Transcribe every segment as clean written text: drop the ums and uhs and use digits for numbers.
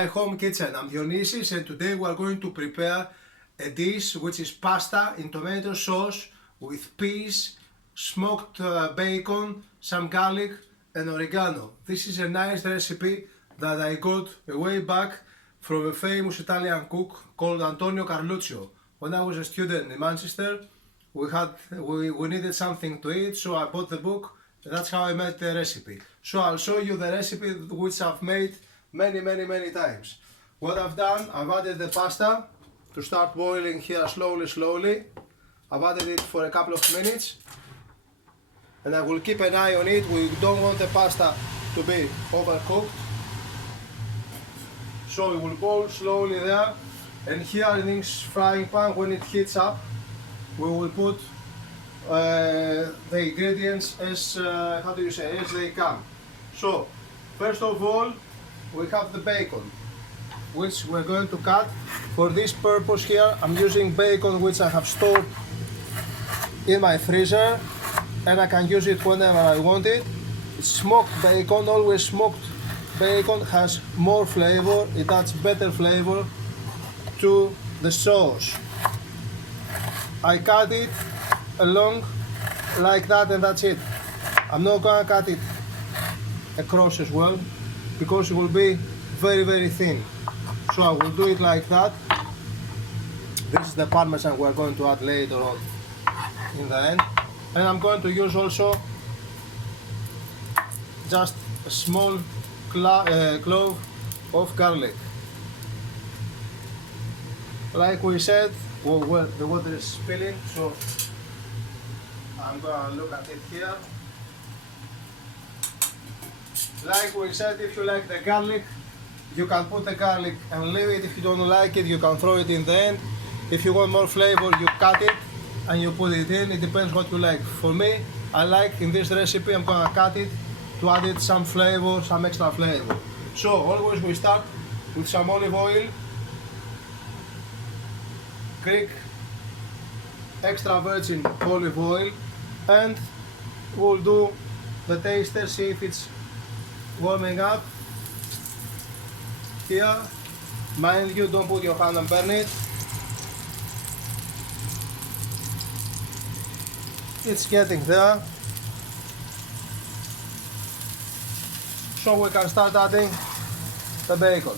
my home kitchen. I'm Dionysis and today we are going to prepare a dish which is pasta in tomato sauce with peas, smoked bacon, some garlic and oregano. This is a nice recipe that I got a way back from a famous Italian cook called Antonio Carluccio. When I was a student in Manchester, we needed something to eat, so I bought the book. That's how I made the recipe. So I'll show you the recipe which I've made many times. What I've done, I've added the pasta to start boiling here slowly. I've added it for a couple of minutes and I will keep an eye on it. We don't want the pasta to be overcooked. So it will boil slowly there, and here in this frying pan, when it heats up, we will put the ingredients as as they come. So first of all, we have the bacon, which we're going to cut. For this purpose here, I'm using bacon which I have stored in my freezer, and I can use it whenever I want it. It's smoked bacon. Always smoked bacon has more flavor, it adds better flavor to the sauce. I cut it along like that, and that's it. I'm not gonna cut it across as well because it will be very thin. So I will do it like that. This is the parmesan we're going to add later on in the end. And I'm going to use also just a small clove of garlic. Like we said, well, the water is spilling, so I'm gonna look at it here. Like we said, if you like the garlic, you can put the garlic and leave it. If you don't like it, you can throw it in the end. If you want more flavor, you cut it and you put it in. It depends what you like. For me, I like in this recipe, I'm gonna cut it to add it some flavor, some extra flavor. So always we start with some olive oil, Greek extra virgin olive oil, and we'll do the taster, see if it's warming up. Here, mind you, don't put your hand and burn it. It's getting there. So we can start adding the bacon.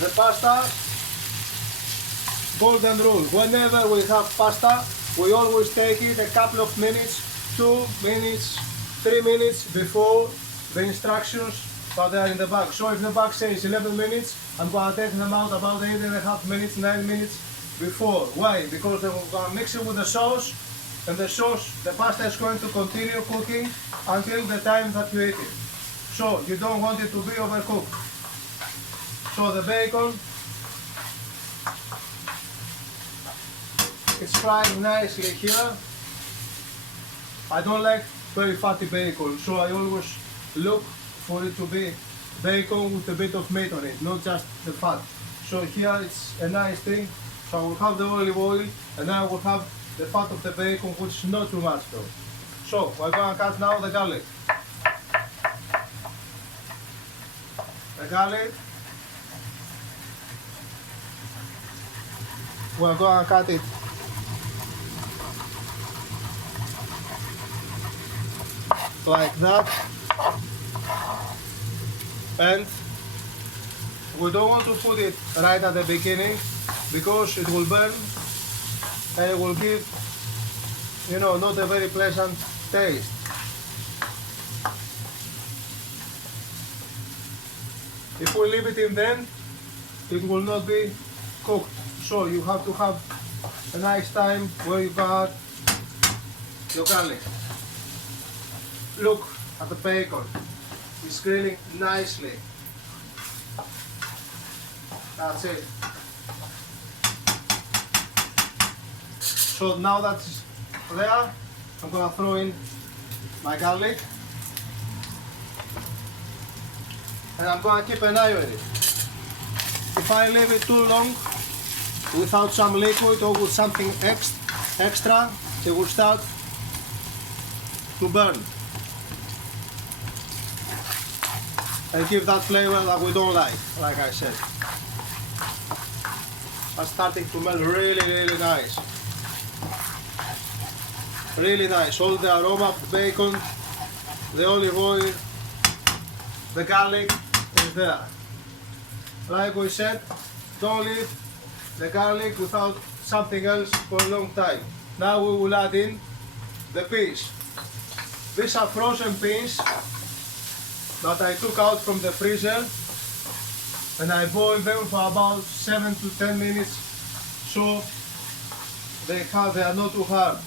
The pasta, golden rule. Whenever we have pasta, we always take it a couple of minutes, 2 minutes, 3 minutes before the instructions that are in the bag. So if the bag says 11 minutes, I'm going to take them out about 8.5 minutes, 9 minutes before. Why? Because we're going to mix it with the sauce, and the sauce, the pasta is going to continue cooking until the time that you eat it. So you don't want it to be overcooked. So the bacon, it's frying nicely here. I don't like very fatty bacon, so I always look for it to be bacon with a bit of meat on it, not just the fat. So here it's a nice thing. So I will have the olive oil, and I will have the fat of the bacon, which is not too much though. So we're going to cut now the garlic. The garlic, we're going to cut it like that, and we don't want to put it right at the beginning because it will burn and it will give, not a very pleasant taste. If we leave it in then, it will not be cooked. So you have to have a nice time where you got your garlic. Look at the bacon, it's grilling nicely. That's it. So now that's there, I'm gonna throw in my garlic, and I'm gonna keep an eye on it. If I leave it too long without some liquid or with something extra, it will start to burn and give that flavor that we don't like I said. It's starting to smell really nice. Really nice. All the aroma of the bacon, the olive oil, the garlic is there. Like we said, don't leave the garlic without something else for a long time. Now we will add in the peas. These are frozen peas that I took out from the freezer and I boiled them for about 7 to 10 minutes so they are not too hard.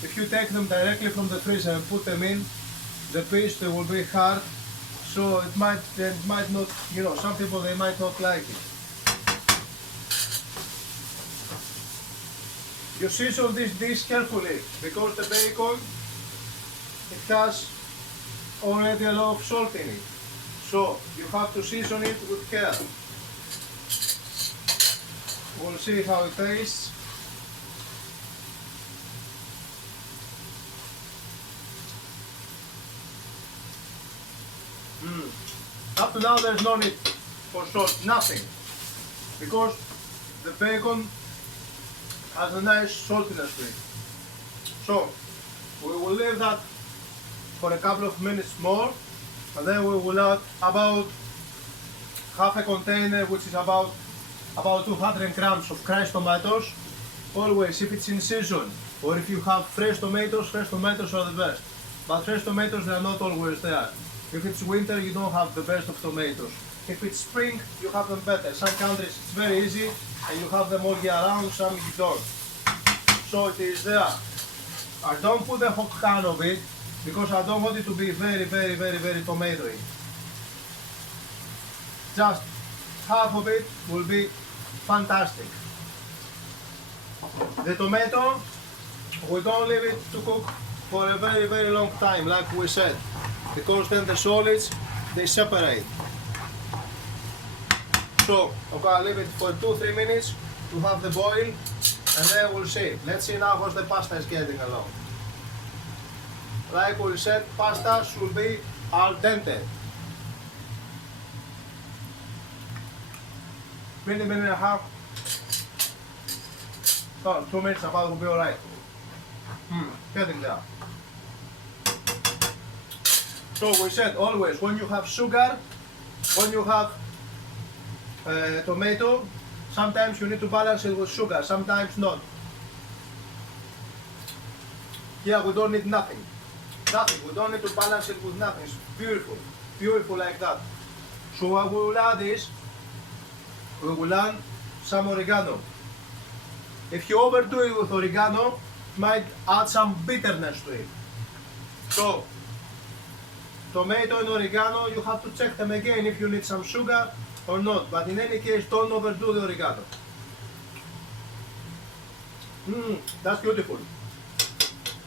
If you take them directly from the freezer and put them in the peas, they will be hard, so it might not, you know, some people they might not like it. You season this dish carefully because the bacon, it has already a lot of salt in it, so you have to season it with care. We'll see how it tastes. Up to now there's no need for salt, nothing, because the bacon has a nice saltiness to it. So we will leave that for a couple of minutes more and then we will add about half a container, which is about 200 grams of crushed tomatoes. Always, if it's in season or if you have fresh tomatoes are the best, but fresh tomatoes they are not always there. If it's winter you don't have the best of tomatoes. If it's spring you have them better. Some countries it's very easy and you have them all year round, some you don't. So it is there. I don't put a whole can of it because I don't want it to be very tomatoey. Just half of it will be fantastic. The tomato, we don't leave it to cook for a very long time like we said, because then the solids they separate. So I'm gonna leave it for 2-3 minutes to have the boil and then we'll see. Let's see now how the pasta is getting along. Like we said, pasta should be al dente. Minute and a half. Oh, 2 minutes about will be alright. Getting there. So we said always when you have sugar, when you have tomato, sometimes you need to balance it with sugar, sometimes not. Yeah, we don't need nothing. We don't need to balance it with nothing. It's beautiful like that. So what we will add is, we will add some oregano. If you overdo it with oregano, it might add some bitterness to it. So, tomato and oregano, you have to check them again if you need some sugar or not. But in any case, don't overdo the oregano. That's beautiful.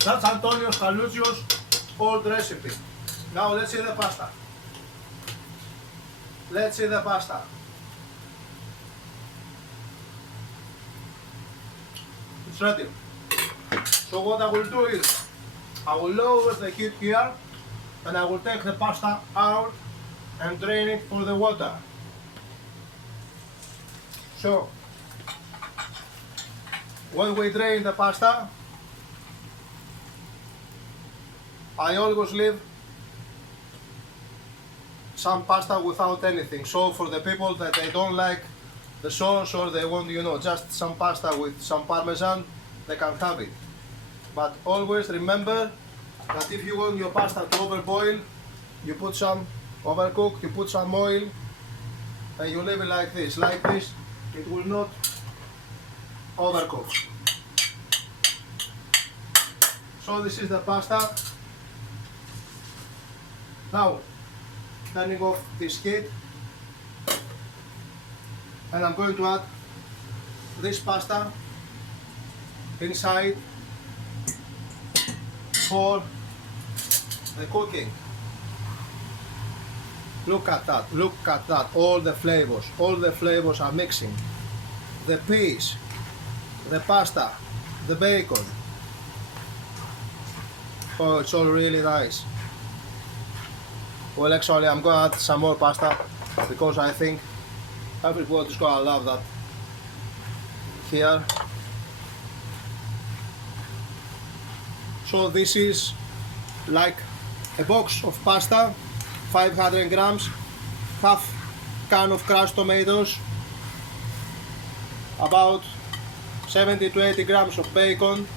That's Antonio Scaluccio's old recipe. Now let's see the pasta. Let's see the pasta. It's ready. So what I will do is, I will lower the heat here and I will take the pasta out and drain it for the water. So, when we drain the pasta, I always leave some pasta without anything. So for the people that they don't like the sauce or they want, you know, just some pasta with some parmesan, they can have it. But always remember that if you want your pasta to overboil, you put some overcook, you put some oil and you leave it like this. Like this, it will not overcook. So this is the pasta. Now, turning off this heat, and I'm going to add this pasta inside for the cooking. Look at that, all the flavors are mixing. The peas, the pasta, the bacon. Oh, it's all really nice. Well, actually, I'm gonna add some more pasta because I think everybody's gonna love that here. So this is like a box of pasta, 500 grams, half can of crushed tomatoes, about 70 to 80 grams of bacon,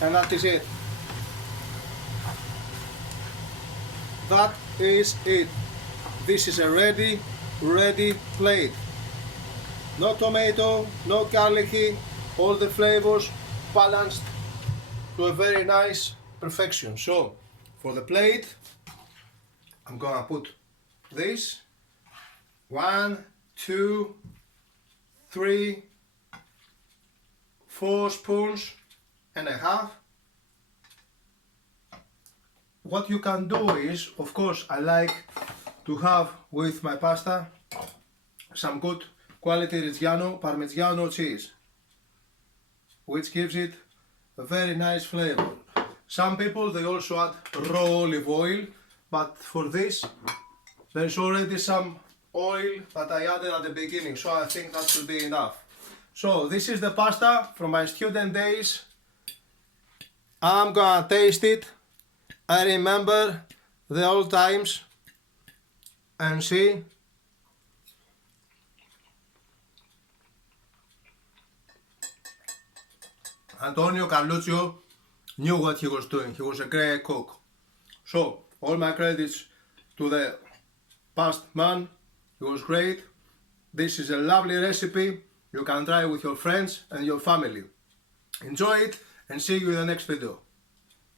and that is it. That is it. This is a ready plate. No tomato, no garlicky, all the flavors balanced to a very nice perfection. So for the plate, I'm gonna put this 1, 2, 3, 4 spoons and a half. What you can do is, of course, I like to have with my pasta some good quality Reggiano Parmigiano cheese, which gives it a very nice flavor. Some people, they also add raw olive oil, but for this there's already some oil that I added at the beginning, so I think that should be enough. So this is the pasta from my student days. I'm gonna taste it. I remember the old times and see. Antonio Carluccio knew what he was doing. He was a great cook. So all my credits to the past man. He was great. This is a lovely recipe. You can try with your friends and your family. Enjoy it and see you in the next video.